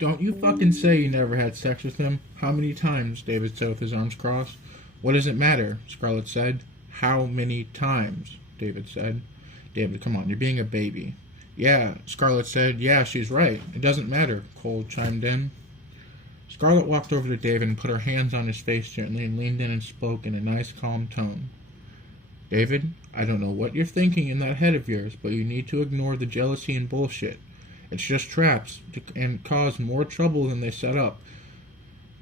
Don't you fucking say you never had sex with him. How many times? David said with his arms crossed. What does it matter? Scarlett said. How many times? David said. David, come on, you're being a baby. Yeah, Scarlett said. Yeah, she's right. It doesn't matter, Cole chimed in. Scarlett walked over to David and put her hands on his face gently and leaned in and spoke in a nice, calm tone. David, I don't know what you're thinking in that head of yours, but you need to ignore the jealousy and bullshit. It's just traps and cause more trouble than they set up.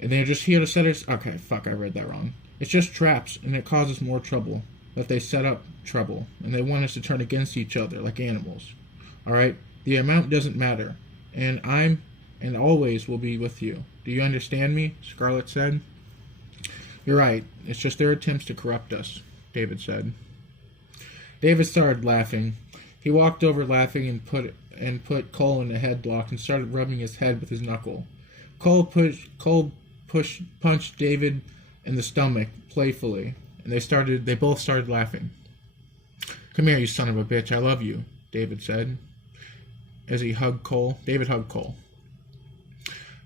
And they're just here to set us... Okay, fuck, I read that wrong. It's just traps, and it causes more trouble. But they set up trouble, and they want us to turn against each other like animals. Alright? The amount doesn't matter. And I'm, and always will be with you. Do you understand me? Scarlett said. You're right. It's just their attempts to corrupt us, David said. David started laughing. He walked over laughing and put Cole in a headlock and started rubbing his head with his knuckle. Cole punched David in the stomach playfully, and they both started laughing. Come here, you son of a bitch, I love you, David said, as he hugged Cole. David hugged Cole.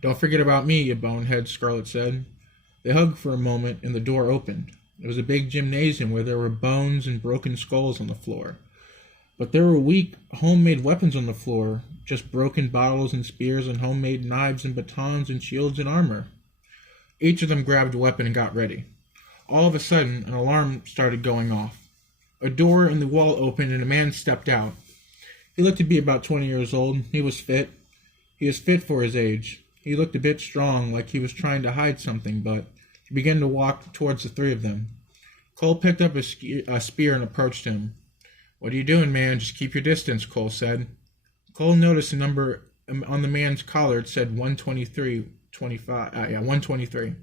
Don't forget about me, you bonehead, Scarlett said. They hugged for a moment, and the door opened. It was a big gymnasium where there were bones and broken skulls on the floor. But there were weak, homemade weapons on the floor, just broken bottles and spears and homemade knives and batons and shields and armor. Each of them grabbed a weapon and got ready. All of a sudden, an alarm started going off. A door in the wall opened and a man stepped out. He looked to be about 20 years old. He was fit. He was fit for his age. He looked a bit strong, like he was trying to hide something, but he began to walk towards the three of them. Cole picked up a spear and approached him. What are you doing, man? Just keep your distance, Cole said. Cole noticed a number on the man's collar. It said 123. 123.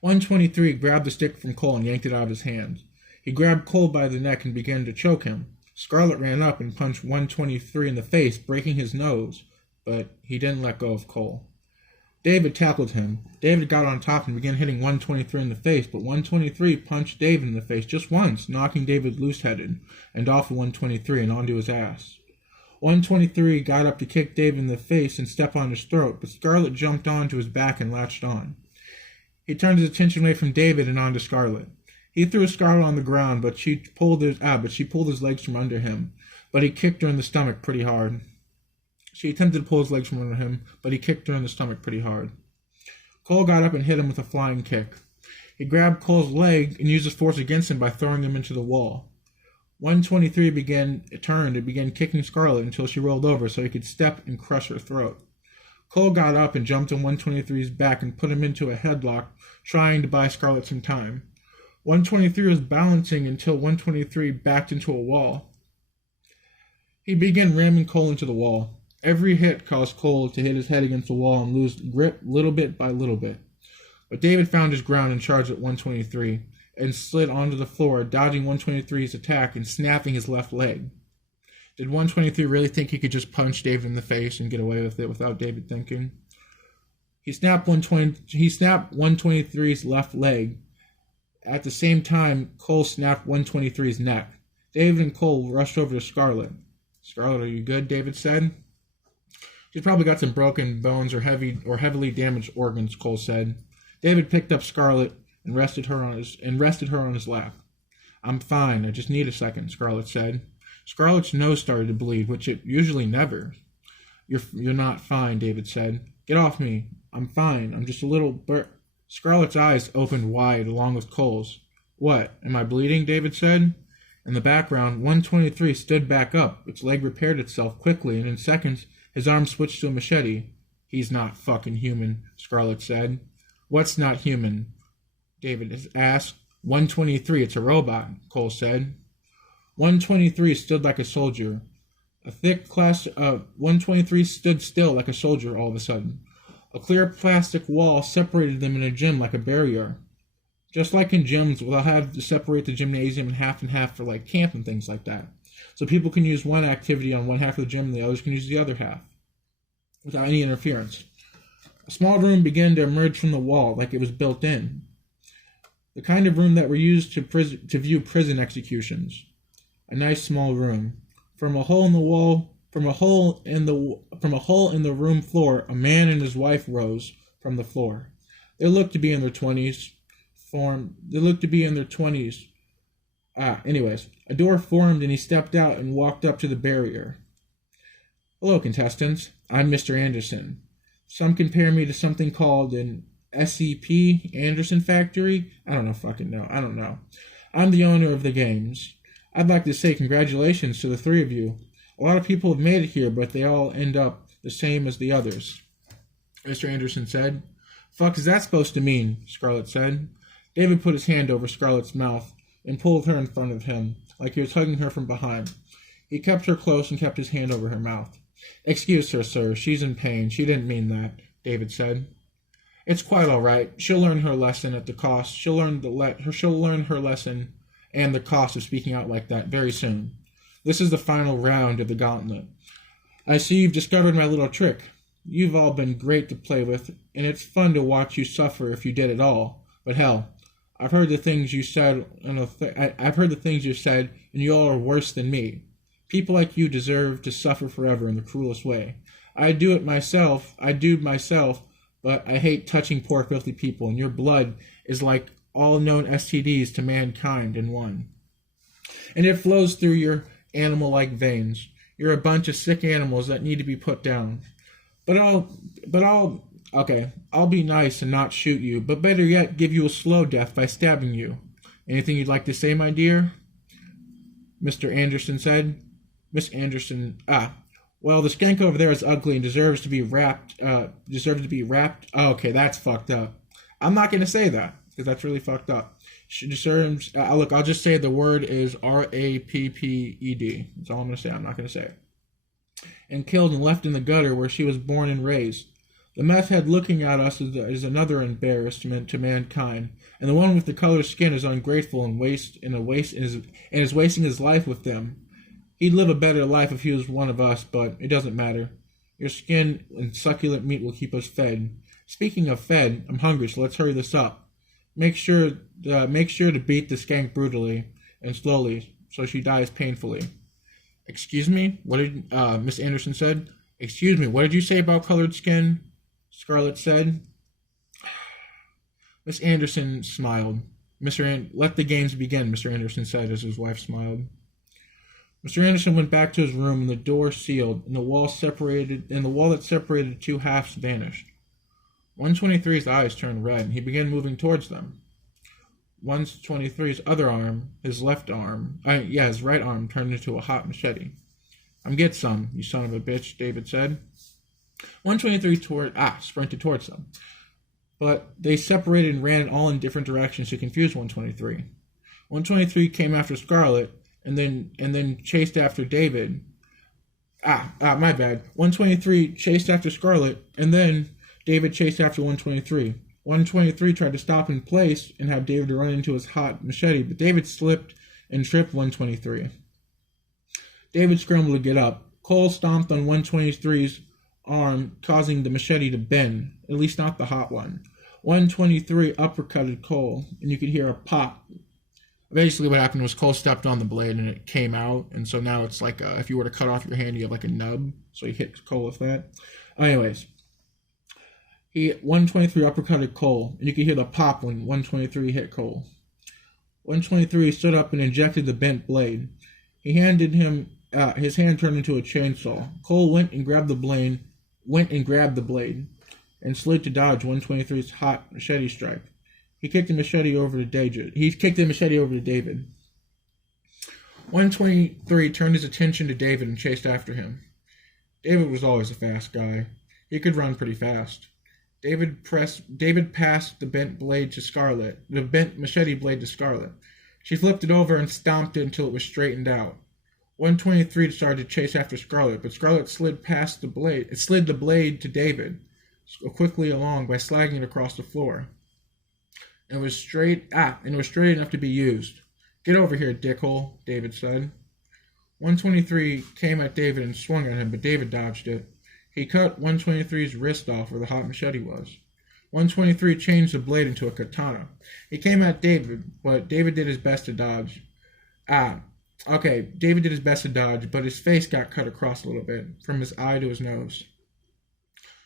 123 grabbed the stick from Cole and yanked it out of his hands. He grabbed Cole by the neck and began to choke him. Scarlett ran up and punched 123 in the face, breaking his nose, but he didn't let go of Cole. David tackled him. David got on top and began hitting 123 in the face, but 123 punched David in the face just once, knocking David loose-headed and off of 123 and onto his ass. 123 got up to kick David in the face and step on his throat, but Scarlett jumped onto his back and latched on. He turned his attention away from David and onto Scarlett. He threw Scarlett on the ground, but she pulled his legs from under him, but he kicked her in the stomach pretty hard. She attempted to pull his legs from under him, but he kicked her in the stomach pretty hard. Cole got up and hit him with a flying kick. He grabbed Cole's leg and used his force against him by throwing him into the wall. 123 began kicking Scarlett until she rolled over so he could step and crush her throat. Cole got up and jumped on 123's back and put him into a headlock, trying to buy Scarlett some time. 123 was balancing until 123 backed into a wall. He began ramming Cole into the wall. Every hit caused Cole to hit his head against the wall and lose grip little bit by little bit. But David found his ground and charged at 123 and slid onto the floor, dodging 123's attack and snapping his left leg. Did 123 really think he could just punch David in the face and get away with it without David thinking? He snapped 123's left leg. At the same time, Cole snapped 123's neck. David and Cole rushed over to Scarlett. Scarlett, are you good? David said. She's probably got some broken bones or heavily damaged organs, Cole said. David picked up Scarlett and rested her on his lap. I'm fine. I just need a second, Scarlett said. Scarlett's nose started to bleed, which it usually never. You're not fine, David said. Get off me. I'm fine. I'm just a little Scarlett's eyes opened wide along with Cole's. What? Am I bleeding? David said. In the background, 123 stood back up. Its leg repaired itself quickly, and in seconds, his arm switched to a machete. He's not fucking human, Scarlett said. What's not human? David asked. 123, it's a robot, Cole said. 123 stood like a soldier. 123 stood still like a soldier all of a sudden. A clear plastic wall separated them in a gym like a barrier. Just like in gyms, we'll have to separate the gymnasium in half for like camp and things like that. So people can use one activity on one half of the gym and the others can use the other half without any interference. A small room began to emerge from the wall like it was built in. The kind of room that were used to view prison executions. A nice small room. From a hole in the wall From a hole in the room floor, a man and his wife rose from the floor. They looked to be in their 20s. They looked to be in their 20s. Anyways, a door formed and he stepped out and walked up to the barrier. Hello, contestants. I'm Mr. Anderson. Some compare me to something called an SCP Anderson Factory. I don't know. I'm the owner of the games. I'd like to say congratulations to the three of you. A lot of people have made it here, but they all end up the same as the others. Mr. Anderson said. Fuck is that supposed to mean? Scarlet said. David put his hand over Scarlet's mouth and pulled her in front of him, like he was hugging her from behind. He kept her close and kept his hand over her mouth. Excuse her, sir. She's in pain. She didn't mean that, David said. It's quite all right. She'll learn her lesson at the cost. She'll learn her lesson and the cost of speaking out like that very soon. This is the final round of the Gauntlet. I see you've discovered my little trick. You've all been great to play with, and it's fun to watch you suffer if you did it all. But hell, I've heard the things you said, and you all are worse than me. People like you deserve to suffer forever in the cruelest way. I do myself, but I hate touching poor, filthy people, and your blood is like all known STDs to mankind in one. And it flows through your animal-like veins. You're a bunch of sick animals that need to be put down. I'll be nice and not shoot you, but better yet, give you a slow death by stabbing you. Anything you'd like to say, my dear? Mr. Anderson said. Miss Anderson, well, the skank over there is ugly and deserves to be wrapped. Oh, okay, that's fucked up. I'm not going to say that, because that's really fucked up. She deserves, look, I'll just say the word is R-A-P-P-E-D. That's all I'm going to say. I'm not going to say it. And killed and left in the gutter where she was born and raised. The meth head looking at us is another embarrassment to mankind, and the one with the colored skin is ungrateful and is wasting his life with them. He'd live a better life if he was one of us, but it doesn't matter. Your skin and succulent meat will keep us fed. Speaking of fed, I'm hungry, so let's hurry this up. Make sure to beat the skank brutally and slowly, so she dies painfully. Excuse me? What did Miss Anderson said? Excuse me, what did you say about colored skin? Scarlet said. Miss Anderson smiled. Let the games begin, Mr. Anderson said as his wife smiled. Mr. Anderson went back to his room, and the door sealed, and the wall that separated the two halves vanished. 123's eyes turned red, and he began moving towards them. 123's other arm, his right arm, turned into a hot machete. Get some, you son of a bitch, David said. 123 sprinted towards them. But they separated and ran all in different directions to confuse 123. 123 came after Scarlet, and then chased after David. My bad. 123 chased after Scarlet, and then David chased after 123. 123 tried to stop in place and have David run into his hot machete, but David slipped and tripped 123. David scrambled to get up. Cole stomped on 123's arm, causing the machete to bend, at least not the hot one. 123 uppercutted Cole, and you could hear a pop. Basically what happened was Cole stepped on the blade and it came out, and so now it's like if you were to cut off your hand, you have like a nub, so he hit Cole with that. Anyways, 123 uppercutted Cole, and you could hear the pop when 123 hit Cole. 123 stood up and injected the bent blade. He handed him, his hand turned into a chainsaw. Cole went and grabbed the blade, and slid to dodge 123's hot machete strike. He kicked the machete over to David. 123 turned his attention to David and chased after him. David was always a fast guy. He could run pretty fast. David passed the bent machete blade to Scarlet. She flipped it over and stomped it until it was straightened out. 123 started to chase after Scarlet, but Scarlet slid the blade to David quickly along by slagging it across the floor. It was straight enough to be used. Get over here, dickhole, David said. 123 came at David and swung at him, but David dodged it. He cut 123's wrist off where the hot machete was. 123 changed the blade into a katana. He came at David, but David did his best to dodge. Okay, David did his best to dodge, but his face got cut across a little bit, from his eye to his nose.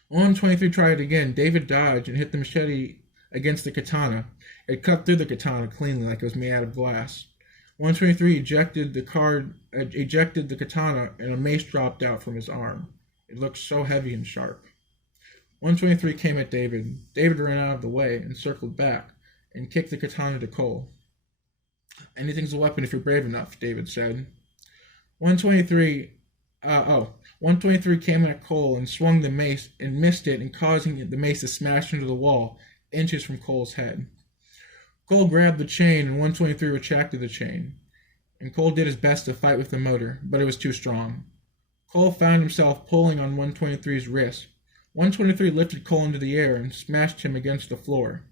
123 tried it again. David dodged and hit the machete against the katana. It cut through the katana cleanly like it was made out of glass. 123 ejected the katana, and a mace dropped out from his arm. It looked so heavy and sharp. 123 came at David. David ran out of the way and circled back and kicked the katana to Cole. Anything's a weapon if you're brave enough, David said. 123 came at Cole and swung the mace and missed it, and causing the mace to smash into the wall, inches from Cole's head. Cole grabbed the chain, and 123 retracted the chain. And Cole did his best to fight with the motor, but it was too strong. Cole found himself pulling on 123's wrist. 123 lifted Cole into the air and smashed him against the floor.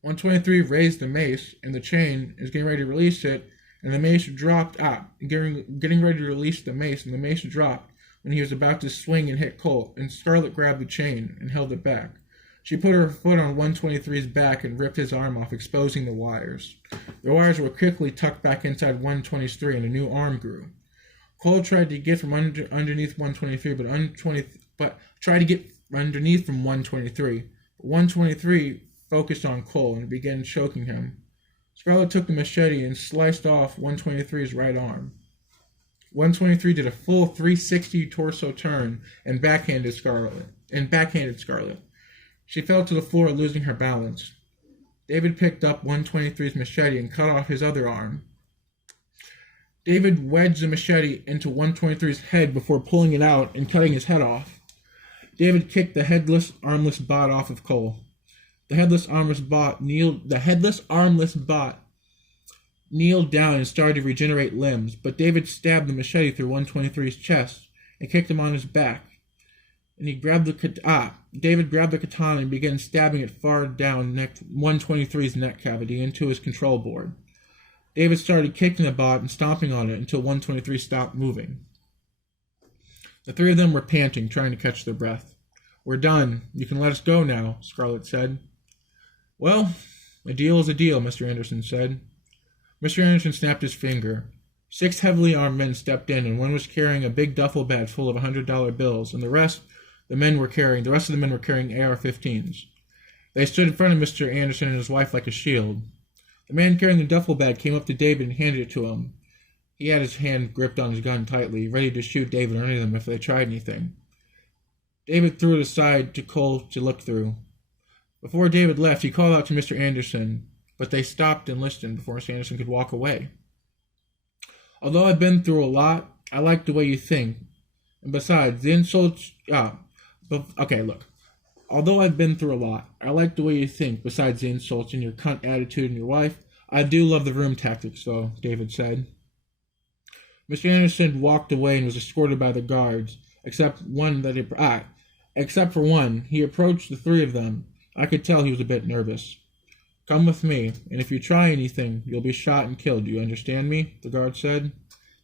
123 raised the mace, and the chain is getting ready to release it, and the mace dropped getting ready to release the mace, and the mace dropped when he was about to swing and hit Cole, and Scarlet grabbed the chain and held it back. She put her foot on 123's back and ripped his arm off, exposing the wires. The wires were quickly tucked back inside 123, and a new arm grew. Cole tried to get from underneath 123, but tried to get underneath from 123. But 123 focused on Cole and began choking him. Scarlet took the machete and sliced off 123's right arm. 123 did a full 360 torso turn and backhanded Scarlet. She fell to the floor, losing her balance. David picked up 123's machete and cut off his other arm. David wedged the machete into 123's head before pulling it out and cutting his head off. David kicked the headless, armless bot off of Cole. The headless, armless bot kneeled down and started to regenerate limbs, but David stabbed the machete through 123's chest and kicked him on his back. And David grabbed the katana and began stabbing it far down 123's neck cavity into his control board. David started kicking the bot and stomping on it until 123 stopped moving. The three of them were panting, trying to catch their breath. "We're done. You can let us go now," Scarlet said. "Well, a deal is a deal," Mr. Anderson said. Mr. Anderson snapped his finger. 6 heavily armed men stepped in, and one was carrying a big duffel bag full of $100 bills, and the rest of the men were carrying AR-15s. They stood in front of Mr. Anderson and his wife like a shield. The man carrying the duffel bag came up to David and handed it to him. He had his hand gripped on his gun tightly, ready to shoot David or any of them if they tried anything. David threw it aside to Cole to look through. Before David left, he called out to Mr. Anderson, but they stopped and listened before Mr. Anderson could walk away. "Although I've been through a lot, I like the way you think. And besides, the insults... Although I've been through a lot, I like the way you think, besides the insults and your cunt attitude and your wife. I do love the room tactics, though," David said. Mr. Anderson walked away and was escorted by the guards, except for one. He approached the three of them. I could tell he was a bit nervous. "Come with me, and if you try anything, you'll be shot and killed. Do you understand me?" the guard said.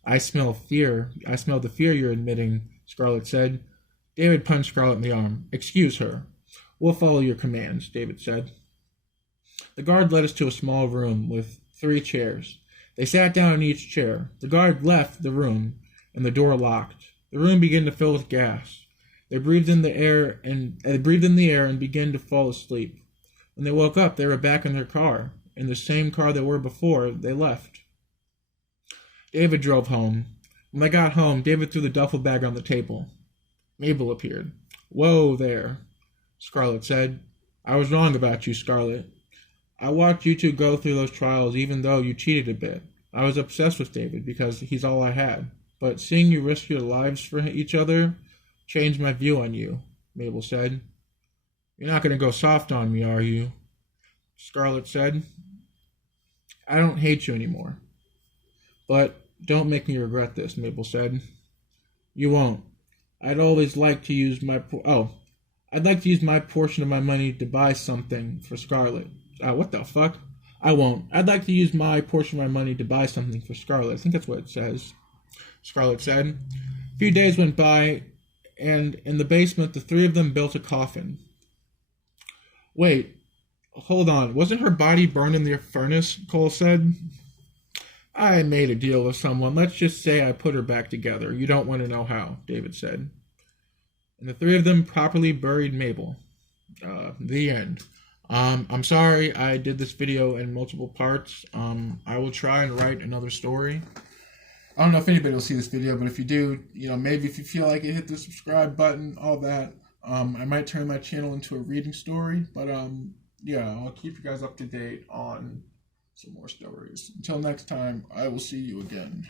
"I smell fear. I smell the fear you're admitting," Scarlet said. David punched Scarlet in the arm. "Excuse her. We'll follow your commands," David said. The guard led us to a small room with 3 chairs. They sat down in each chair. The guard left the room, and the door locked. The room began to fill with gas. They breathed in the air and began to fall asleep. When they woke up, they were back in their car, in the same car they were before they left. David drove home. When they got home, David threw the duffel bag on the table. Mabel appeared. "Whoa there," Scarlet said. "I was wrong about you, Scarlet. I watched you two go through those trials even though you cheated a bit. I was obsessed with David because he's all I had. But seeing you risk your lives for each other changed my view on you," Mabel said. "You're not going to go soft on me, are you?" Scarlet said. "I don't hate you anymore. But don't make me regret this," Mabel said. "You won't. I'd like to use my portion of my money to buy something for Scarlet." What the fuck? "I won't. I'd like to use my portion of my money to buy something for Scarlet." I think that's what it says. Scarlet said. A few days went by, and in the basement, the three of them built a coffin. "Wait, hold on. Wasn't her body burned in the furnace?" Cole said. I made a deal with someone. Let's just say I put her back together. You don't want to know how, David said. And the three of them properly buried Mabel. The end. I'm sorry I did this video in multiple parts. I will try and write another story. I don't know if anybody will see this video, but if you do, maybe if you feel like it, hit the subscribe button, all that. I might turn my channel into a reading story, but yeah, I'll keep you guys up to date on some more stories. Until next time, I will see you again.